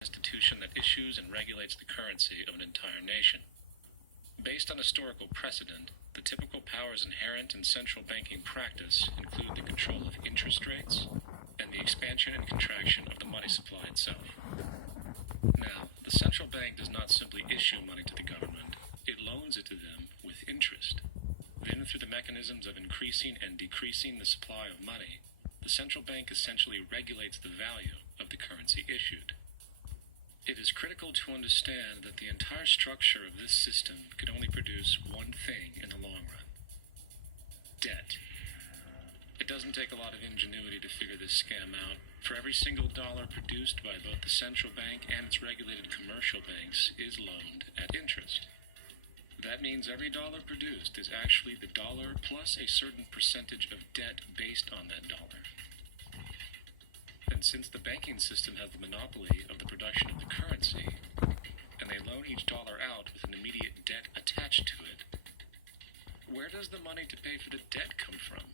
institution that issues and regulates the currency of an entire nation. Based on historical precedent, the typical powers inherent in central banking practice include the control of interest rates and the expansion and contraction of the money supply itself. Now, the central bank does not simply issue money to the government, it loans it to them with interest. Then, through the mechanisms of increasing and decreasing the supply of money, the central bank essentially regulates the value of the currency issued. It is critical to understand that the entire structure of this system could only produce one thing in the long run: debt. It doesn't take a lot of ingenuity to figure this scam out. For every single dollar produced by both the central bank and its regulated commercial banks is loaned at interest. That means every dollar produced is actually the dollar plus a certain percentage of debt based on that dollar. And since the banking system has the monopoly of the production of the currency, and they loan each dollar out with an immediate debt attached to it, where does the money to pay for the debt come from?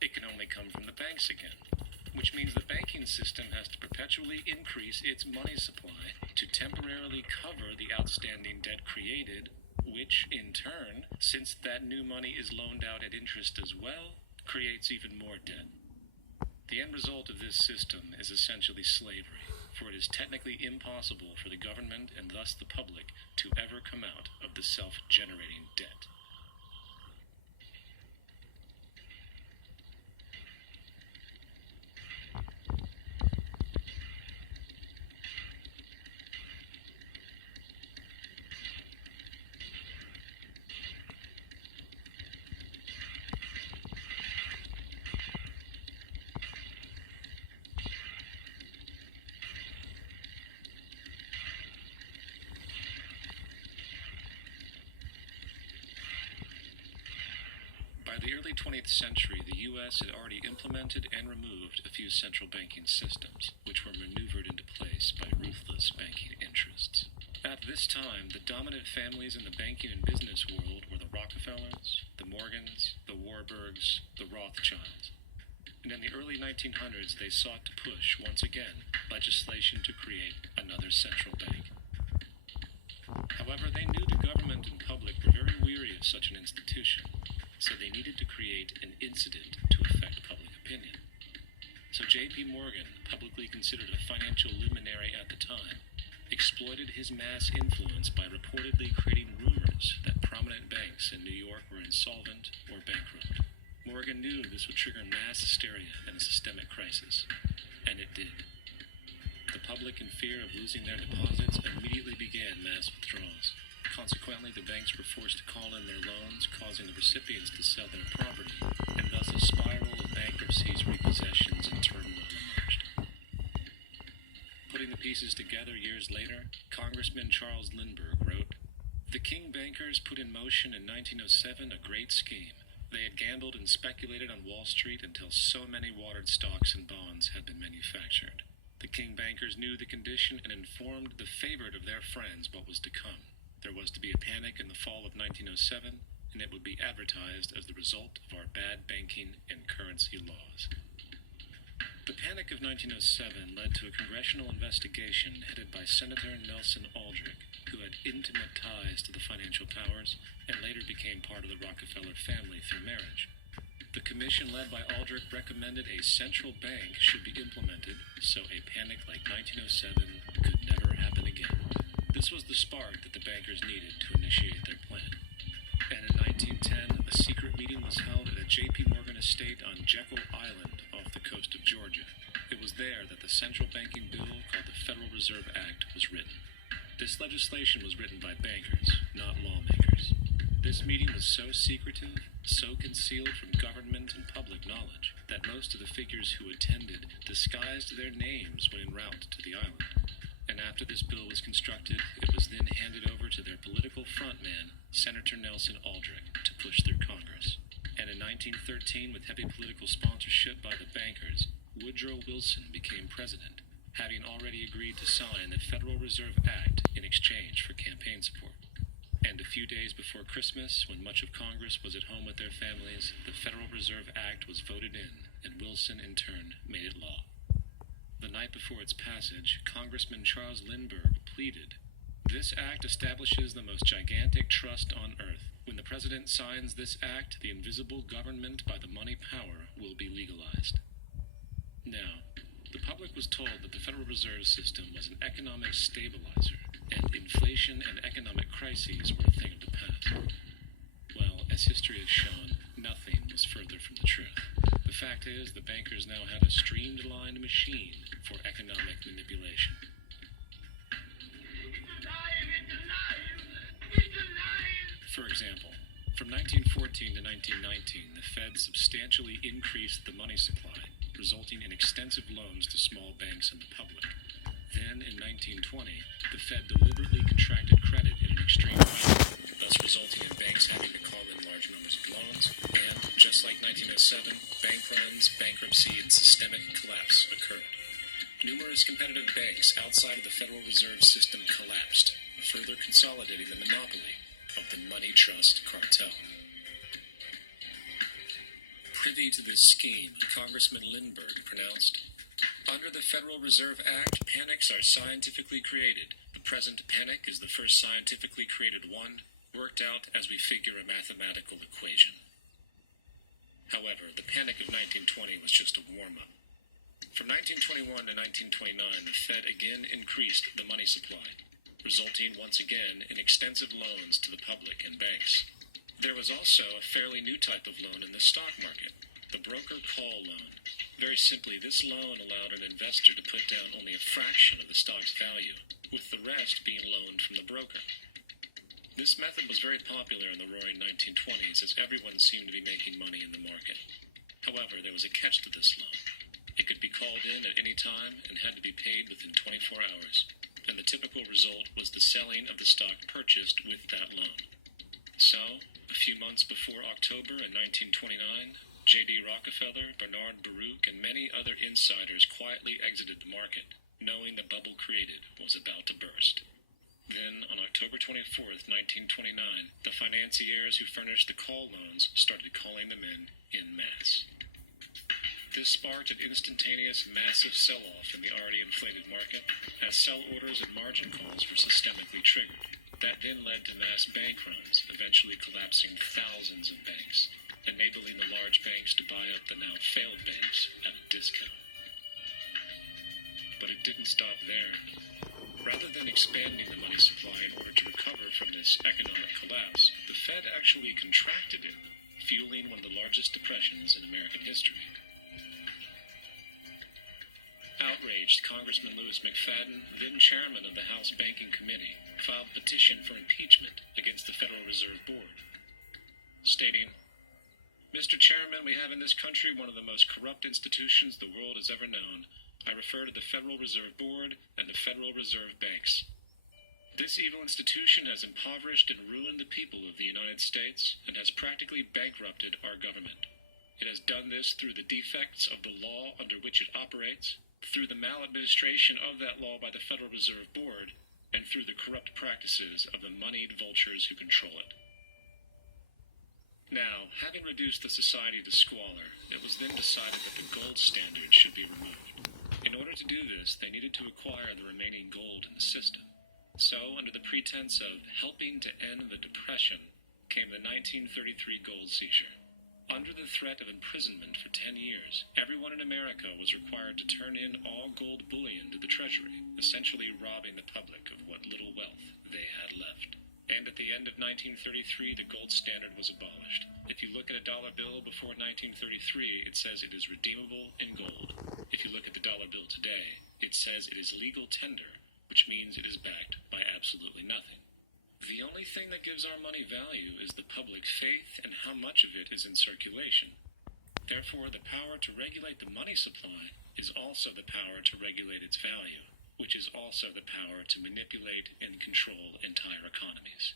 It can only come from the banks again, which means the banking system has to perpetually increase its money supply to temporarily cover the outstanding debt created, which in turn, since that new money is loaned out at interest as well, creates even more debt. The end result of this system is essentially slavery, for it is technically impossible for the government and thus the public to ever come out of the self-generating debt. By the early 20th century, the U.S. had already implemented and removed a few central banking systems, which were maneuvered into place by ruthless banking interests. At this time, the dominant families in the banking and business world were the Rockefellers, the Morgans, the Warburgs, the Rothschilds. And in the early 1900s, they sought to push, once again, legislation to create another central bank. However, they knew the government and public were very weary of such an institution, so they needed to create an incident to affect public opinion. So J.P. Morgan, publicly considered a financial luminary at the time, exploited his mass influence by reportedly creating rumors that prominent banks in New York were insolvent or bankrupt. Morgan knew this would trigger mass hysteria and a systemic crisis, and it did. The public, in fear of losing their deposits, immediately began mass withdrawals. Consequently, the banks were forced to call in their loans, causing the recipients to sell their property, and thus a spiral of bankruptcies, repossessions, and turmoil emerged. Putting the pieces together years later, Congressman Charles Lindbergh wrote, "The King bankers put in motion in 1907 a great scheme. They had gambled and speculated on Wall Street until so many watered stocks and bonds had been manufactured. The King bankers knew the condition and informed the favored of their friends what was to come. There was to be a panic in the fall of 1907, and it would be advertised as the result of our bad banking and currency laws." The Panic of 1907 led to a congressional investigation headed by Senator Nelson Aldrich, who had intimate ties to the financial powers and later became part of the Rockefeller family through marriage. The commission led by Aldrich recommended a central bank should be implemented so a panic like 1907 could never happen again. This was the spark that the bankers needed to initiate their plan. And in 1910, a secret meeting was held at a J.P. Morgan estate on Jekyll Island off the coast of Georgia. It was there that the central banking bill called the Federal Reserve Act was written. This legislation was written by bankers, not lawmakers. This meeting was so secretive, so concealed from government and public knowledge, that most of the figures who attended disguised their names when en route to the island. And after this bill was constructed, it was then handed over to their political frontman, Senator Nelson Aldrich, to push through Congress. And in 1913, with heavy political sponsorship by the bankers, Woodrow Wilson became president, having already agreed to sign the Federal Reserve Act in exchange for campaign support. And a few days before Christmas, when much of Congress was at home with their families, the Federal Reserve Act was voted in, and Wilson in turn made it law. the night before its passage, Congressman Charles Lindbergh pleaded, "This act establishes the most gigantic trust on earth. When the President signs this act, the invisible government by the money power will be legalized." Now, the public was told that the Federal Reserve System was an economic stabilizer, and inflation and economic crises were a thing of the past. Well, as history has shown, nothing was further from the truth. The fact is, the bankers now had a streamlined machine for economic manipulation. For example, from 1914 to 1919, the Fed substantially increased the money supply, resulting in extensive loans to small banks and the public. Then, in 1920, the Fed deliberately contracted credit in an extreme way, thus resulting in banks having to call in large numbers of loans, and, just like 1907, bank runs, bankruptcy, and systemic collapse occurred. Numerous competitive banks outside of the Federal Reserve System collapsed, further consolidating the monopoly of the money trust cartel. Privy to this scheme, Congressman Lindbergh pronounced, "Under the Federal Reserve Act, panics are scientifically created. The present panic is the first scientifically created one, worked out as we figure a mathematical equation." However, the panic of 1920 was just a warm-up. From 1921 to 1929, the Fed again increased the money supply, resulting once again in extensive loans to the public and banks. There was also a fairly new type of loan in the stock market, the broker call loan. Very simply, this loan allowed an investor to put down only a fraction of the stock's value, with the rest being loaned from the broker. This method was very popular in the roaring 1920s, as everyone seemed to be making money in the market. However, there was a catch to this loan. It could be called in at any time and had to be paid within 24 hours, and the typical result was the selling of the stock purchased with that loan. So, a few months before October in 1929, J.D. Rockefeller, Bernard Baruch, and many other insiders quietly exited the market, knowing the bubble created was about to burst. Then, on October 24th, 1929, the financiers who furnished the call loans started calling them in masse. This sparked an instantaneous, massive sell-off in the already inflated market, as sell orders and margin calls were systemically triggered. That then led to mass bank runs, eventually collapsing thousands of banks, enabling the large banks to buy up the now failed banks at a discount. But it didn't stop there. Rather than expanding the money supply in order to recover from this economic collapse, the Fed actually contracted it, fueling one of the largest depressions in American history. Outraged, Congressman Louis McFadden, then chairman of the House Banking Committee, filed a petition for impeachment against the Federal Reserve Board, stating, "Mr. Chairman, we have in this country one of the most corrupt institutions the world has ever known. I refer to the Federal Reserve Board and the Federal Reserve Banks. This evil institution has impoverished and ruined the people of the United States and has practically bankrupted our government. It has done this through the defects of the law under which it operates, through the maladministration of that law by the Federal Reserve Board, and through the corrupt practices of the moneyed vultures who control it." Now, having reduced the society to squalor, it was then decided that the gold standard should be removed. In order to do this, they needed to acquire the remaining gold in the system. So, under the pretense of helping to end the Depression, came the 1933 gold seizure. Under the threat of imprisonment for 10 years, everyone in America was required to turn in all gold bullion to the Treasury, essentially robbing the public of what little wealth they had left. And at the end of 1933, the gold standard was abolished. If you look at a dollar bill before 1933, it says it is redeemable in gold. If you look at the dollar bill today, it says it is legal tender, which means it is backed by absolutely nothing. The only thing that gives our money value is the public faith and how much of it is in circulation. Therefore, the power to regulate the money supply is also the power to regulate its value, which is also the power to manipulate and control entire economies.